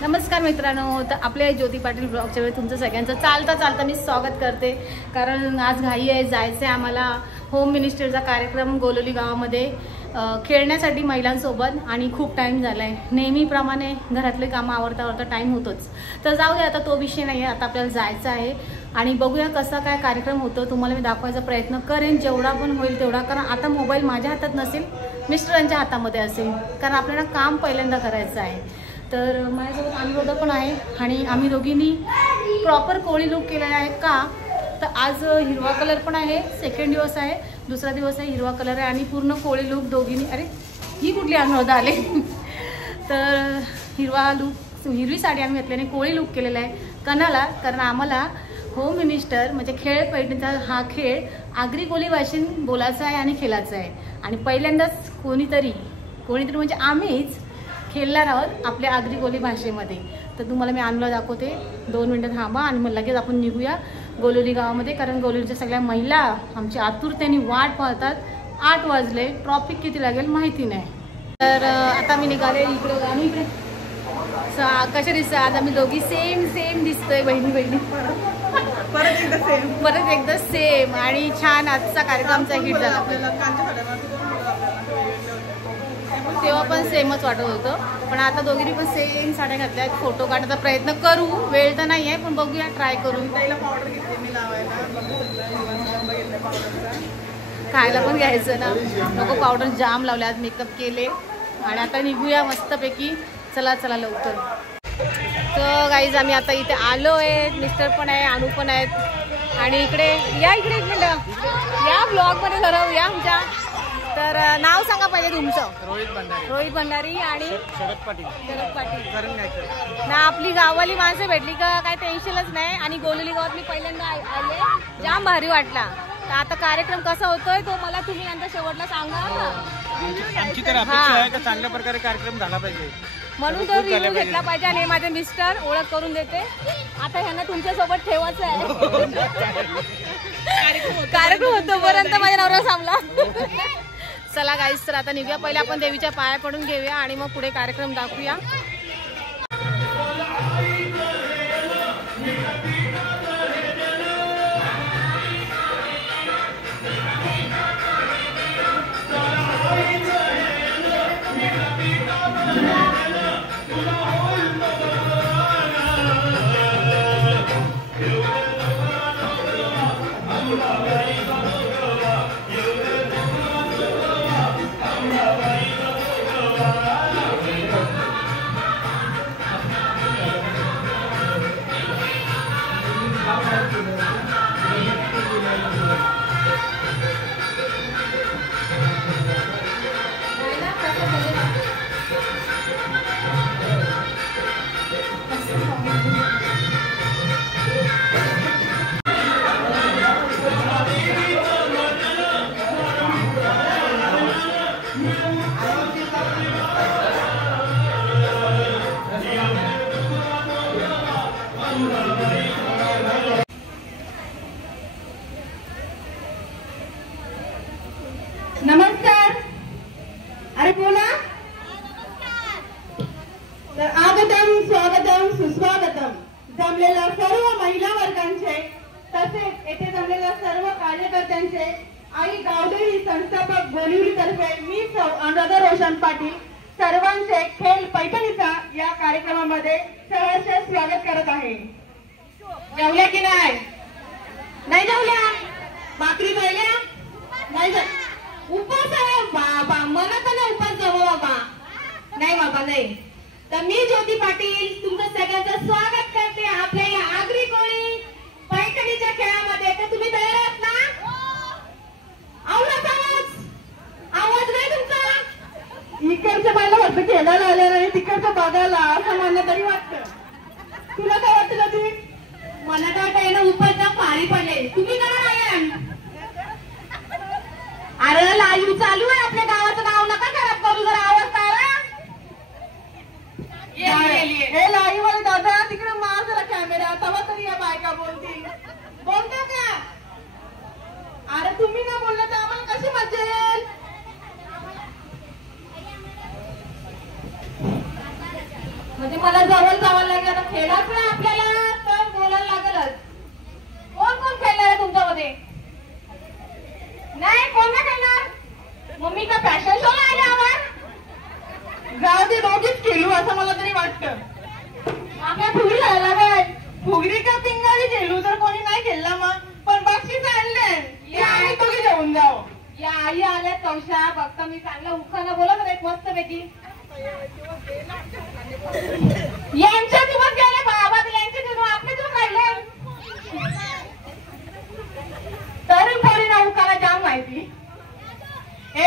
नमस्कार मित्रांनो, तर आपल्या ज्योती पाटील ब्लॉगच्या वेळी तुमचं सगळ्यांचं चालता मी स्वागत करते. कारण आज घाई आहे, जायचं आहे आम्हाला होम मिनिस्टरचा कार्यक्रम गोलोली गावामध्ये खेळण्यासाठी महिलांसोबत. आणि खूप टाईम झाला आहे, नेहमीप्रमाणे घरातले कामं आवरता टाईम होतोच. तर जाऊ दे, आता तो विषय नाही आहे. आता आपल्याला जायचं आहे आणि बघूया कसा काय कार्यक्रम होतो. तुम्हाला मी दाखवायचा प्रयत्न करेन जेवढा पण होईल तेवढा. कारण आता मोबाईल माझ्या हातात नसेल, मिस्टरांच्या हातामध्ये असेल, कारण आपल्याला काम पहिल्यांदा करायचं आहे. तर माझ्यासोबत अनुरोधा पण आहे आणि आम्ही दोघींनी प्रॉपर कोळी लुक केलेला आहे. का तर आज हिरवा कलर पण आहे, सेकंड दिवस आहे, दुसरा दिवस आहे, हिरवा कलर आहे आणि पूर्ण कोळी लुक दोघींनी. अरे ही कुठली अनुरोधा आले तर हिरवा लुक, हिरवी साडी आम्ही घातल्याने कोळी लुक केलेला आहे कणाला. कारण आम्हाला होम मिनिस्टर म्हणजे खेळ पैठणीचा हा खेळ आगरी कोळी भाषेत बोलायचा आहे आणि खेळायचा आहे. आणि पहिल्यांदाच कोणीतरी म्हणजे आम्हीच खेळणार आहोत आपल्या आगरी कोळी भाषेमध्ये. तर तुम्हाला मी आणलं दाखवते, 2 मिनिटं थांबा आणि मग लगेच आपण निघूया गोलोली गावामध्ये. कारण गोलोलीच्या सगळ्या महिला आमची आतुरतेने वाट पाहतात. 8 वाजले, ट्रॉफिक किती लागेल माहिती नाही. तर आता मी निघाले इकडे आणि इकडे कशा दिसतं. आज आम्ही दोघी सेम दिसतोय, बहिणी परत एकदा सेम. आणि छान आजचा कार्यक्रमचा हिट झाला. तेव्हा पण सेमच वाटत होतं, पण आता दोघींनी पण सेम साड्या घातल्या. फोटो काढायचा प्रयत्न करू, वेळ तर नाही आहे पण बघूया, ट्राय करून. पावडर घेतली मी लावायला, खायला पण घ्यायचं ना, नको पावडर जाम लावले. आज मेकअप केले आणि आता निघूया मस्तपैकी. चला लवकर. तर गाईज आम्ही आता इथे आलो आहे, मिस्टर पण आहे, अनु पण आहेत. आणि इकडे एक मिनिट या ब्लॉगमध्ये ठरवूया आमच्या. तर नाव सांगा पहिले तुमचं. रोहित भंडारी आणि शरद पाटील ना. आपली गाववाली माणसं भेटली का काय टेन्शनच नाही. आणि गोलोली गावात मी पहिल्यांदा आले, जाम भारी वाटला. तर आता कार्यक्रम कसा होतोय तो मला तुम्ही नंतर शेवटला सांगा. आमची तर अपेक्षा आहे की चांगल्या प्रकारे कार्यक्रम झाला पाहिजे, म्हणून तो रिव्ह्यू घेतला पाहिजे. आणि माझे मिस्टर ओळख करून देते. आता ह्यांना तुमच्यासोबत ठेवायचं आहे. कार्यक्रम होतो पर्यंत माझ्या नवरा थांबला. चला गाईस, तर आता निघूया. पहिले आपण देवीच्या पाया पडून घेऊया आणि मग पुढे कार्यक्रम दाखवूया. नमस्कार. अरे बोला. तर आगतम स्वागतम सुस्वागतम. जमलेल्या सर्व महिला वर्गांचे तसेच येथे जमलेल्या सर्व कार्यकर्त्यांचे आई गावदेवी संस्थापक गोलिवली तर्फे मी अनुराधा रोशन पाटील सर्वांचे खेळ पैठणीचा या कार्यक्रमामध्ये सहर्ष स्वागत करत आहे. जेवल्या की नाही जेवल्या? भाकरी खायल्या नाही? उपास आहे बाबा, मला तर नाही उपास जावं बाबा. नाही बाबा नाही. तर मी ज्योती पाटील तुमचं सगळ्यांचं स्वागत करते आपल्या या आगरी कोळी पैठणीच्या खेळामध्ये. तर तुम्ही तयार आहात ना? आवाज नाही तुमचा. इकडच्या बायला वाटतं खेळायला आल्या नाही, तिकडचं बघायला असं म्हणणं तरी वाटतं. तुला काय वाटतं ती? मला काय वाटतं ना, उपासचा पारी पडले. तुम्ही करा नाही. अरे लाईव्ह चालू आहे, आपल्या गावाचं नाव नका खराब करू. जरा आवाज काढा. हे लाईव्ह वाले दादा तिकडे मार जरा कॅमेरा, तेव्हा तरी या बायका बोलतील. बोलता का? अरे तुम्ही ना बोलला तर आम्हाला कशी मजा येईल. म्हणजे मला जवळ जावं लागेल. आता खेळाच नाही आपल्याला तर बोलायला लागेलच. कोण कोण खेळणार आहे तुमच्यामध्ये? नाही कोण नाही खेळणार? मम्मी का फॅशन शो ला आले आवाज? जाऊ दे दोघीच खेळू असं मला तरी वाटतं. आपल्या फुगडी घालायला लागेल. फुगडी का पिंगावी खेळू जर कोणी नाही खेळला मग. पण बक्षीस आणले या आम्ही दोघी जेवून जाऊ. या आई आल्या कौशा फक्त मी चांगलं उखाणा बोलत होते मस्त पैकी. यांच्या सोबत गेले बाबा यांचे सोबत आपले सोबत राहिले तरी पोरी ना उखाणा जाम माहिती. हे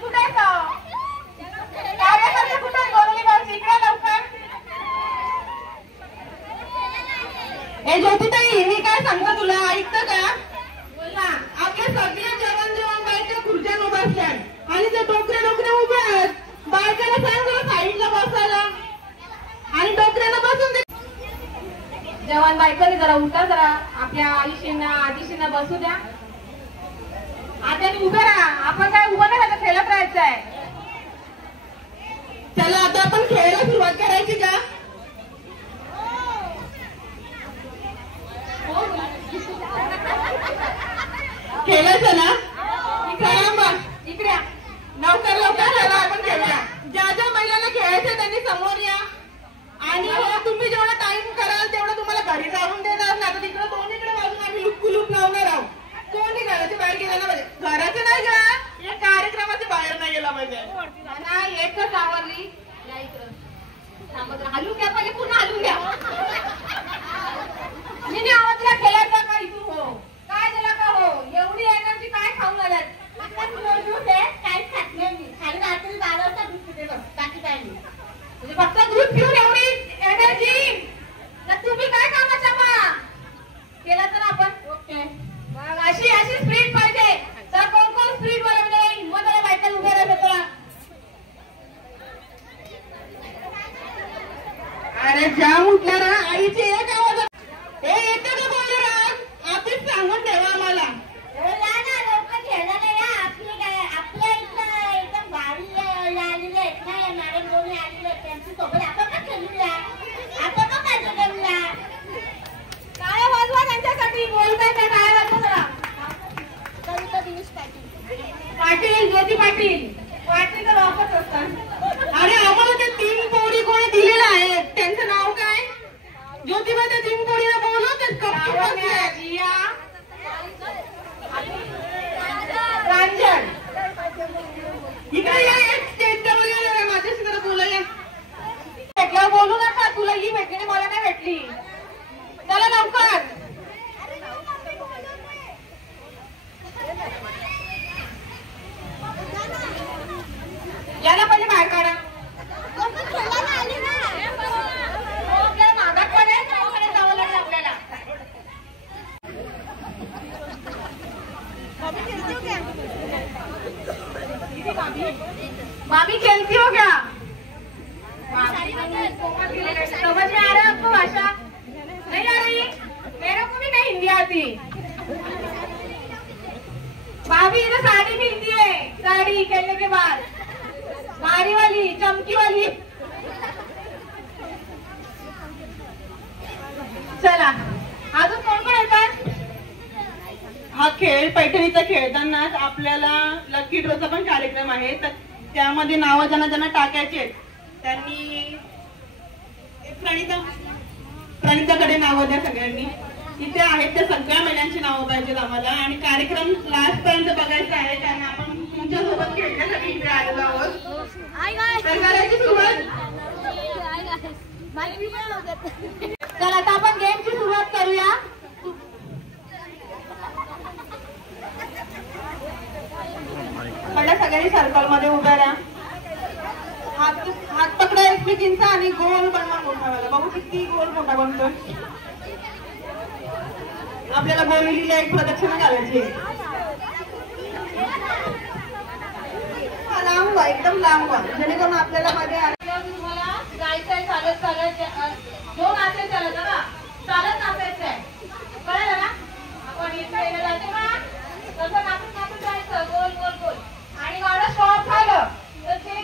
कुठे कार्यकर्ते कुठे गोरवली गावची इकडे लवकर. हे ज्योतिताई मी काय सांगतो तुला ऐकतं का? बोला. आपल्या सगळ्या जवान बायका खुर्च्या बसल्या आणि ते डोकरे उभे आहेत. बायकाला सांग जरा साईडला बसायला आणि डोकऱ्याला बसून दे. जवान बायकाने जरा उठा जरा आपल्या आईशींना आजीशींना बसू द्या. आता उभे राहा. आपण काय उभं नाही राहायचं खेळत राहायचं आहे. चला आता आपण खेळायला सुरुवात करायची का? खेळायचं ना? इकडे लवकर लवकर आपण खेळूया. ज्या ज्या महिलांना खेळायचं त्यांनी समोर या. आणि तुम्ही जेवढा टाइम कराल तेवढं तुम्हाला घरी जाऊन देणार ना. तर तिकडे दोन्हीकडे बाजून आम्ही लुक्कू लावणार आहोत. कोणी घराच्या बाहेर गेला ना पाहिजे. घराचं नाही का या कार्यक्रमाच्या बाहेर नाही गेला पाहिजे. नाही एकच आवडली हलून घ्या पाहिजे. पुन्हा हलून घ्या. मी आवाजला खेळायचा का इथून हो काय झाला का हो एवढी एनर्जी काय खाऊन आल्यात? काय खात नाही मी. खाली रात्री 12 वाजता दूध पिते बस बाकी काय नाही. म्हणजे फक्त दूध पिऊन एवढी एनर्जी तर तुम्ही काय कामाचा बा केला तर आपण ओके अशी स्पीड पाहिजे. तर कोण कोण स्पीड वर हिंमत वाल्या बायका उभ्या राहते तुला. अरे जाम उठला ना आईची एक आवाज हे येतं का बोलले राज आधीच सांगून ठेवा आम्हाला. काय वाजवा त्यांच्यासाठी बोलताय त्या काय वाजवा पाटील ज्योती पाटील पाटील तर वापस असतात. अरे आम्हाला ते 3 पोरी कोणी दिलेलं आहे त्यांचं नाव काय? ज्योतिबा त्या 3 पोरीला बोलव ते प्रांजल इकडे या एक स्टेजच्या वगैरे माझ्याशी जरा बोलायला भेटल्यावर बोलू नका. तुला ही भेटली मला नाही भेटली. चला लवकर याला पहिले बाहेर काढा. आपल्याला मागात पडेल गावाकडे जावं लागेल आपल्याला. मामी खेलती हो क्या? समझ में आ रहा है आपको भाषा? नहीं आ रही? मेरे को भी नहीं हिंदी आती. भाभी इधर साड़ी मिलती है. साड़ी खेलने के बाद भारी वाली चमकी वाली. चला अजून कोण कोण येतात? हा खेळ पैठणीचा खेळतानाच आपल्याला लकी ड्रॉचा पण कार्यक्रम आहे. तर त्यामध्ये नावं ज्यांना टाकायचे त्यांनी प्रणिताकडे नावं द्या सगळ्यांनी. इथे आहेत त्या सगळ्या महिलांची नावं पाहिजेत आम्हाला. आणि कार्यक्रम लास्ट पर्यंत बघायचा आहे कारण आपण तुमच्यासोबत खेळण्यासाठी इथे आलेलो आहोत. तर करायची सुरुवात. चला आता आपण गेमची सुरुवात करूया. मला सगळ्यांनी सर्कल मध्ये उभ्या राहा. हात पकडा एकमेकींचा आणि गोल बनवा मोठा वाला. बघू किती गोल मोठा बनतो. आपल्याला गोलीला एक प्रदक्षिणा घालायची. लांब व्हा एकदम लांब व्हा जेणेकरून आपल्याला मध्ये तुम्हाला जायचंय चालत चालत. 2 नाचे चालत ना चालत नाचायचं आहे कळलं ना? आपण इथे जायचं ना तसं नाचून नाचून जायचं गोल गोल गोल. आणि गाडं स्टॉप झालं तर ते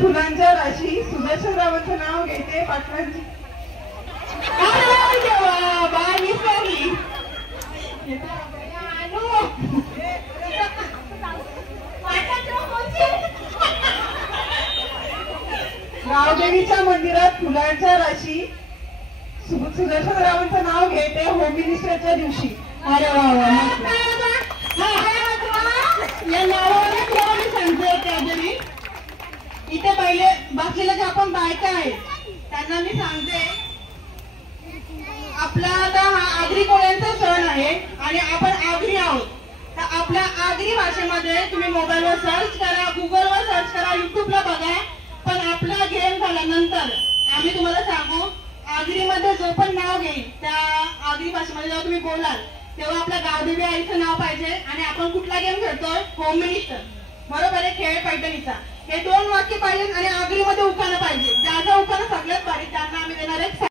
फुलांच्या राशी सुदर्शनरावांचं नाव घेते पाटलांची गावदेवीच्या मंदिरात फुलांच्या राशी सुदर्शनरावांचं नाव घेते होम मिनिस्टरच्या दिवशी. अरे वा या नावाने तुला मी सांगते त्याजरी इथे पहिले बाकीला जे आपण बायका आहेत त्यांना मी सांगते आपला आता हा आगरी कोळ्यांचा सण आहे आणि आपण आगरी आहोत. तर आपल्या आगरी भाषेमध्ये तुम्ही मोबाईलवर सर्च करा, गुगलवर सर्च करा, युट्यूबला बघा. पण आपला गेम झाल्यानंतर आम्ही तुम्हाला सांगू आगरीमध्ये जो पण नाव घेईल त्या आगरी भाषेमध्ये जेव्हा तुम्ही बोलाल तेव्हा आपल्या गावदेवी आईचं नाव पाहिजे. आणि आपण कुठला गेम खेळतोय होम मिनिस्टर बरोबर आहे, खेळ पैठणीचा. हे 2 वाक्य पाहिजे आणि आगरीमध्ये उखाणं पाहिजे. ज्याचा उखाणं सगळ्यात भारी त्यांना आम्ही देणार आहे.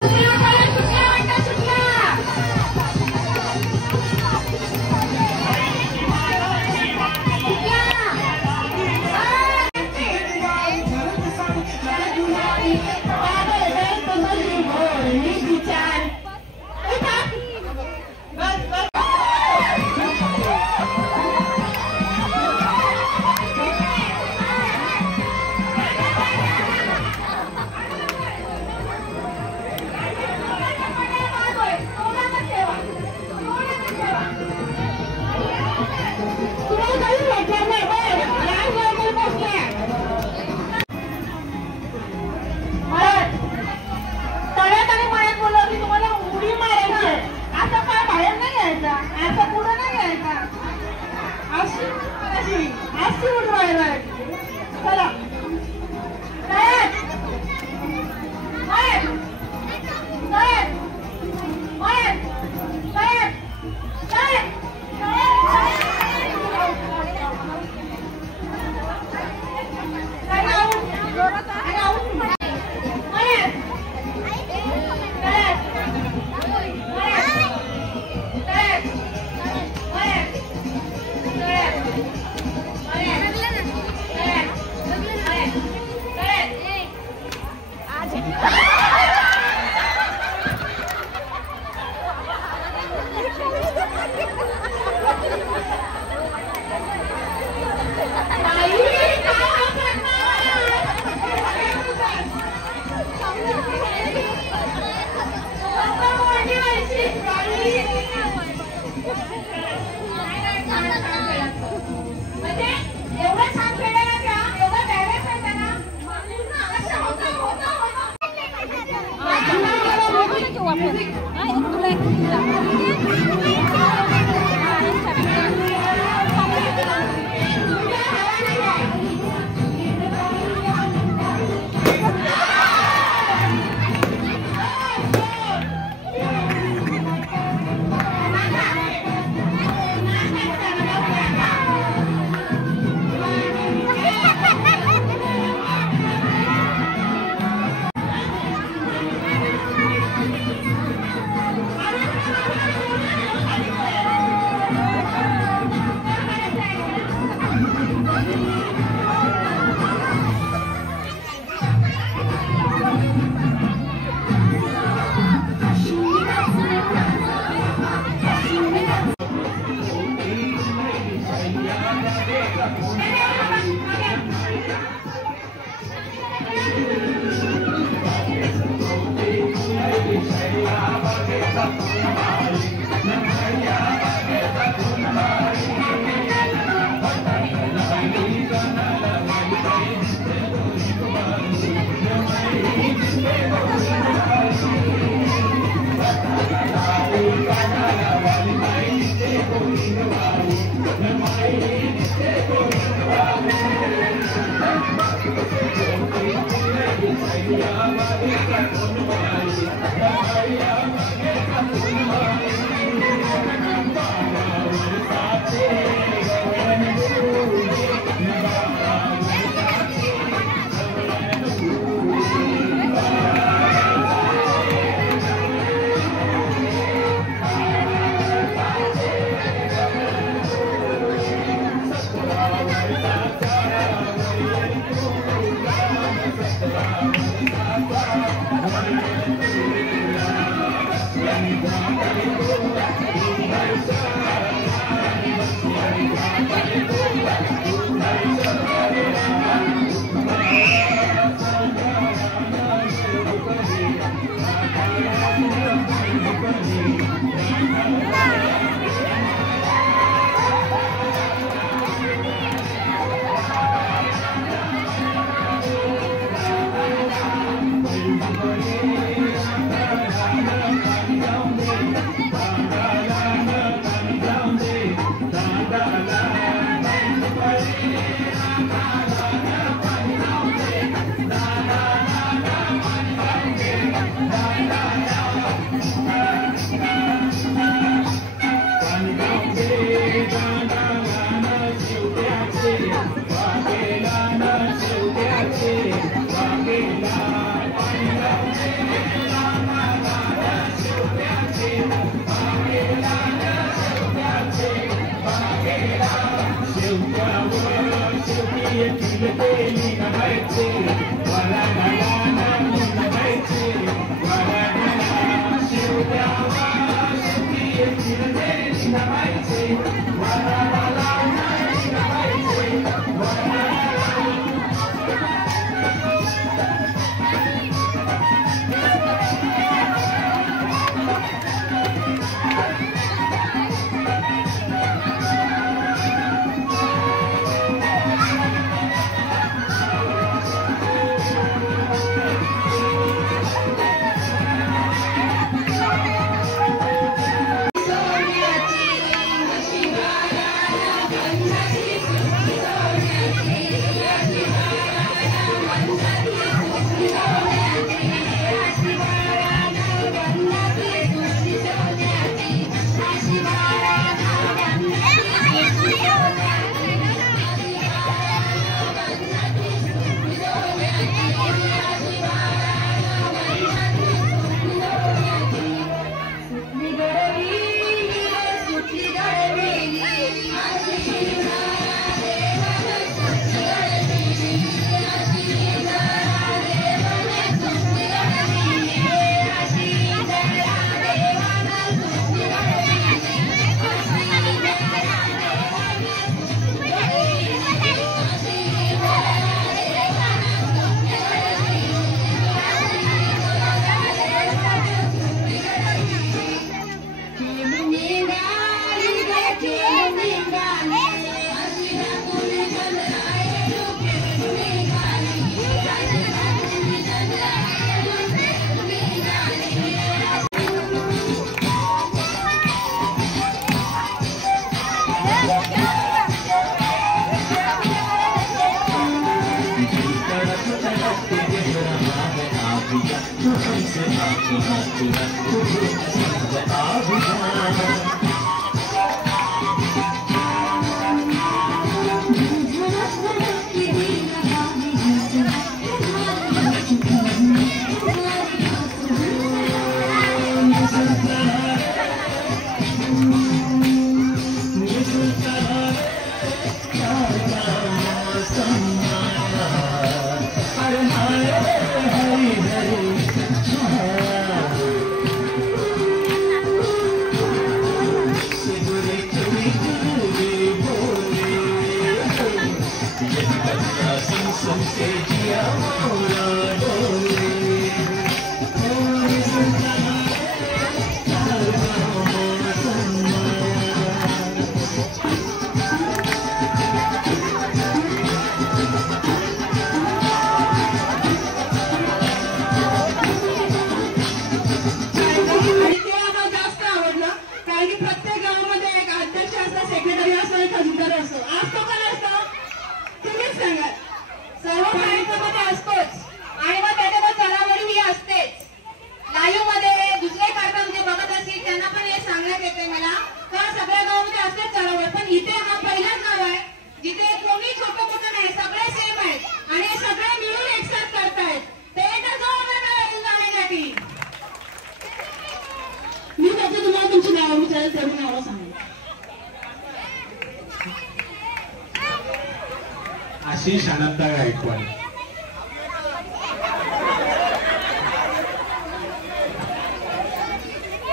आशिष अनंता गायकवाड,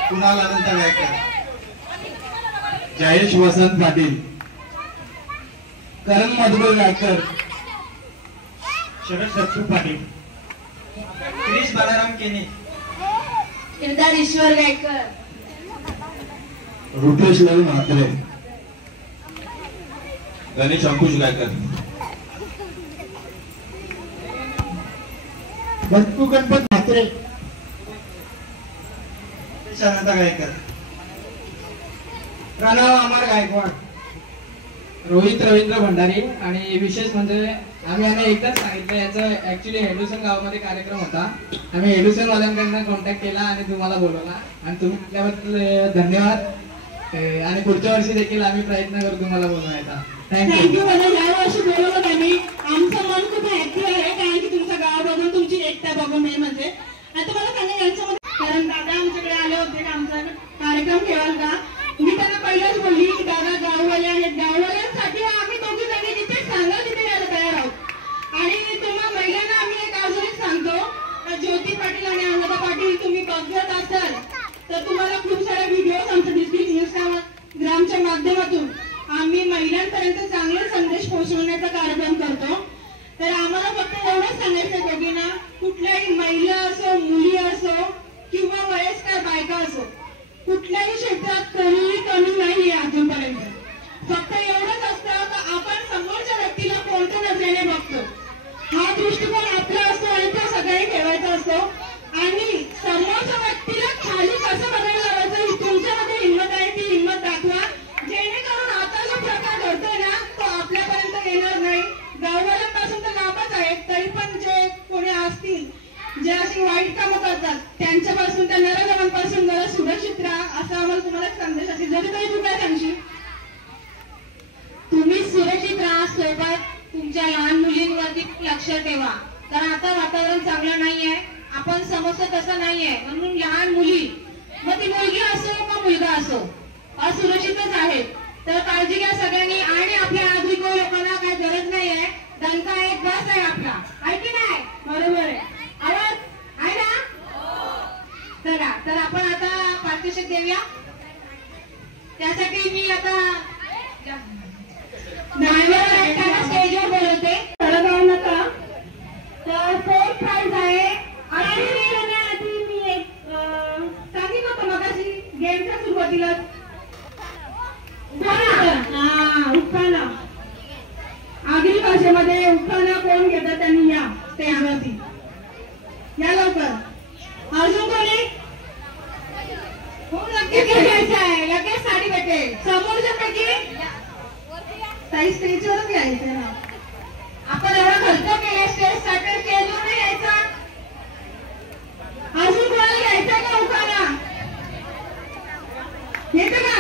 कुणाल अनंता गायकवाड, जयेश वसंत पाटील, करण मधुकर गायकर, शरद सत्तू पाटील, क्रिश बालाराम केने, केदार ईश्वर गायकर, रुपेश लाल म्हात्रे, गणेश अंकुश गायकर, बंटू गणपत म्हात्रे, अनंता गायकर, प्रणव अमर गायकवाड, रोहित रवींद्र भंडारी. आणि विशेष म्हणजे आम्ही एकदाच सांगितलं, याचा ऍक्च्युली हेडुसन गावामध्ये कार्यक्रम होता. आम्ही हेडुसन वाल्यांकडनं कॉन्टॅक्ट केला आणि तुम्हाला बोलवला आणि तुम्ही म्हटल्याबद्दल धन्यवाद. आणि पुढच्या वर्षी देखील आम्ही प्रयत्न करू तुम्हाला बोलवायचा. थँक्यू. मला यावर्षी बोलवलं त्यांनी. आमचं मन खूप ऍक्टिव्ह आहे, कारण की तुमचं गाव बघून, तुमची एकता बघून. मेन म्हणजे आता मला सांगा यांच्यामध्ये, कारण दादा आमच्याकडे आले होते का आमचा कार्यक्रम ठेवाल का. मी त्यांना पहिल्याच बोलली की दादा गाववाले आहेत, गाववाल्यांसाठी आम्ही दोघी जणी जिथे सांगा तिथे यायला तयार आहोत. आणि तुम्हा महिलांना आम्ही एक अजूनच सांगतो, ज्योती पाटील आणि अनुदा पाटील तुम्ही बघत असाल तर तुम्हाला खूप सारे व्हिडिओज आमच्या डिस्ट्रिक्ट इंस्टाग्रामच्या माध्यमातून आम्ही महिलांपर्यंत चांगला संदेश पोहोचवण्याचा कार्यक्रम करतो. तर आम्हाला फक्त एवढंच सांगायचं दोघींना, कुठल्याही महिला असो, मुली असो किंवा वयस्कर बायका असो, कुठल्याही क्षेत्रात कमी नाही अजूनपर्यंत. फक्त एवढंच असतं की आपण समोरच्या व्यक्तीला कोणत्या नजरेने बघतो, हा दृष्टिकोन आपला असतो आणि तो सगळ्यांनी ठेवायचा असतो. आणि समोरच्या व्यक्तीला खाली कसं बघायला लावायचं, तुमच्यामध्ये हिंमत आहे, ती हिंमत दाखवा, जेणेकरून आता जो प्रकार घडतोय ना तो आपल्यापर्यंत येणार नाही. गाववाल्यांपासून तर लाभच आहे, तरी पण जे कोणी असतील जे अशी वाईट कामं करतात त्यांच्यापासून, त्या नरजमांपासून जरा सुरक्षित राहा, असा आम्हाला तुम्हाला संदेश असेल. जरी तरी तू काय सांगशील. तुम्ही सुरक्षित राहा, सोबत तुमच्या लहान मुलींवरती लक्ष ठेवा, कारण आता वातावरण चांगलं नाहीये, आपण समजतो तसं नाहीये. म्हणून लहान मुली, मग ती मुलगी असो का मुलगा असो, असुरक्षितच आहेत. तर काळजी घ्या सगळ्यांनी. आणि आपल्या नागरिक लोकांना काही गरज नाहीये, दणका एक बस आहे आपला, आहे की नाही. बरोबर आहे, आवाज आहे ना. चला, तर आपण आता पारितोषिक देऊया. त्यासाठी मी आता स्टेजवर बोलवते. तळगाव नका तर फोर्थ प्राइज आहे. आणि आधी मी एक सांगितलं होतं मगाशी गेमच्या सुरुवातीलाच, उत्पन्न आगरी भाषेमध्ये उत्पन्न कोण घेतात त्यांनी या स्टेजवरती या लवकर. अजून कोणी हो, नक्कीच घ्यायचं आहे, लगेच साडी भेटेल. समोरच्या पैकी काही स्टेजवरच घ्यायचं ना. आपण एवढा खर्च केला स्टेजसाठी, स्टेजवर नाही यायचा. अजून कोणाला घ्यायचं लवकर. येते का?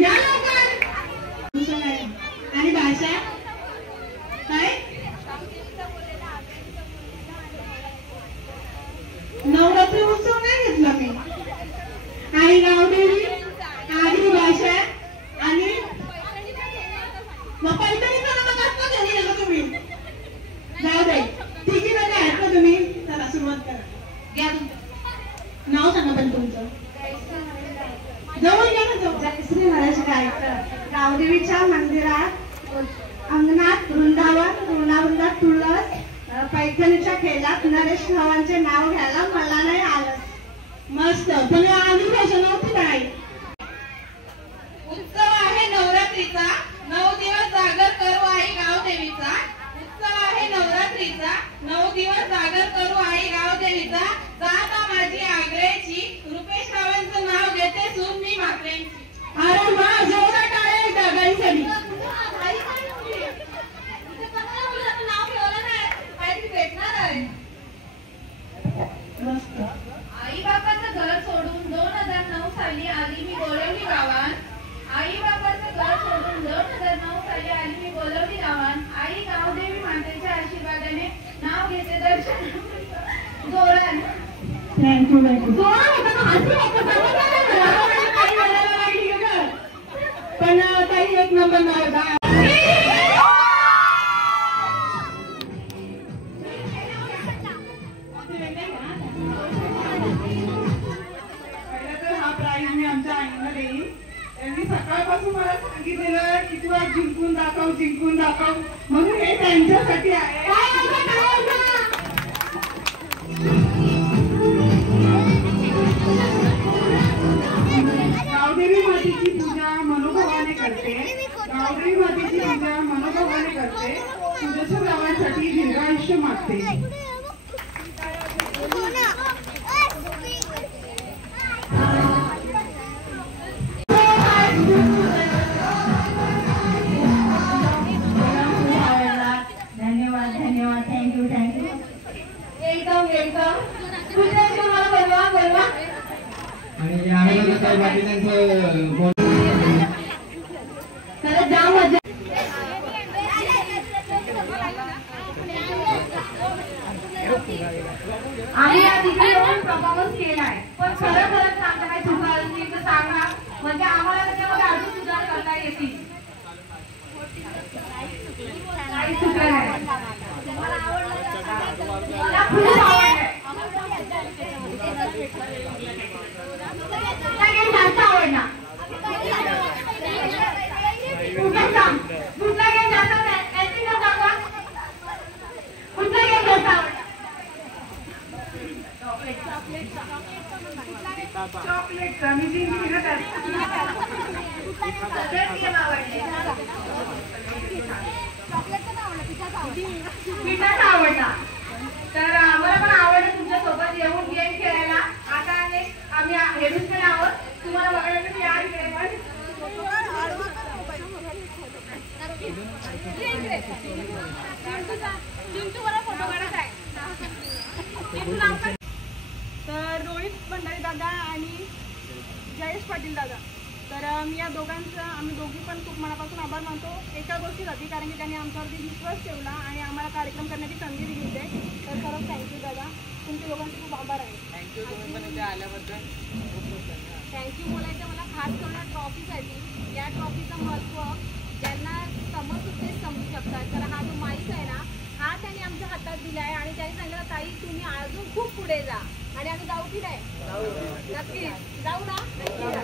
या लवकर. आणि भाषा काय? नवरात्री उत्सव नाही घेतला मी. आई गावदेवी, आधी भाषा आणि मग पैठणीचा नाव कसं घरी गेलो तुम्ही? जाऊ दे. ठीक आहे ना, आहेत ना तुम्ही? चला सुरुवात करा. घ्या तुमचं नाव सांगा पण तुमचं. जवळ घ्या ना. जयश्री नरेश गायकर. गावदेवीच्या मंदिरात अंगणात वृंदावनात तुळस. पैठणीच्या खेळात नरेश भावांचे नाव घ्यायला मला नाही आलं. मस्त. पण आधी भाषा नव्हती काय? उत्सव आहे नवरात्रीचा, 9 दिवस जागर करू आई गावदेवीचा. उत्सव आहे नवरात्रीचा, 9 दिवस जागर करू आई गावदेवीचा. जाता माझी आग्र्याची, रुपेश रावांचं नाव घेते सून मी म्हात्रेंची. अरे वा, जोरदार टाळ्या डागांसाठी. आई बापाचं घर सोडून 2009 साली आली मी गोलवली गावात. आई बापाचं घर सोडून 2009 साली आली मी गोलवली गावात. आई गावदेवी मातेच्या आशीर्वादाने नाव घेते दर्शन जोरान. थँक्यू. पण काही एक नंबर नाव का? हा प्राईज मी आमच्या आईला देईन. त्यांनी सकाळपासून मला सांगितलेलं की तू आज जिंकून दाखव म्हणून हे त्यांच्यासाठी आहे. गावदेवी मातेची पूजा मनोभावाने करते. तुझ्या गावांसाठी दीर्घायुष्य मागते. धन्यवाद. थँक्यू. वेलकम. बोलवा. आणि आम्ही काही बाकी त्यांचं जाम मजा. आम्ही या तिथे येऊन परफॉर्मन्स केलाय, पण खरं सांगता काही चुका सांगा म्हणजे आम्हाला त्याच्यामध्ये अजून सुधार करता येतील. काही चुकलं नाही. मला खूप आवडलं. जास्त आवडला. कुठला गेम जास्त चॉकलेट मी जिंकली ना. पिठाचा आवडला. तर आम्हाला पण आवडलं तुमच्यासोबत येऊन गेम खेळायला. आता आम्ही हेडून आहोत. तुम्हाला बघायला या इकडे पण. फोटो काढत आहे. तर रोहित भंडारी दादा आणि जयेश पाटील दादा. तर मी या दोघांचं आम्ही दोघी पण खूप मनापासून आभार मानतो. एका गोष्टीसाठी कारण की त्यांनी आमच्यावरती विश्वास ठेवला आणि आम्हाला कार्यक्रम करण्याची संधी दिली होती. तर खरंच थँक्यू दादा. तुमच्या दोघांचे खूप आभार आहे. थँक्यू. तुम्ही पण इथे आल्याबद्दल थँक्यू बोलायचं मला खास करून ट्रॉफीसाठी. या ट्रॉफीचं महत्त्व ज्यांना समजतेच समजू शकतात. तर हा जो माईक आहे ना, हा त्यांनी आमच्या हातात दिला आहे आणि त्यांनी सांगितलं ताई तुम्ही अजून खूप पुढे जा. आणि आम्ही जाऊ की नाही? नक्कीच जाऊ ना.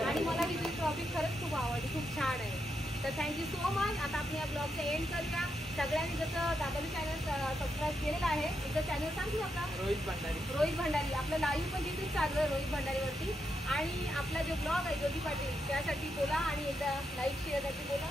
आणि मला ही ट्रॉफी खरंच खूप आवडली, खूप छान आहे. तर थँक्यू सो मच. आता आपण या ब्लॉगचा एंड करूया. सगळ्यांनी जसं दादाजी चॅनल सबस्क्राईब केलेलं आहे, एकदा चॅनल सांगू शकता? रोहित भंडारी. आपलं लाईव्ह पण तिथेच चालू आहे रोहित भंडारीवरती. आणि आपला जो ब्लॉग आहे ज्योती पाटील, त्यासाठी बोला आणि एकदा लाईक शेअर त्याची बोला.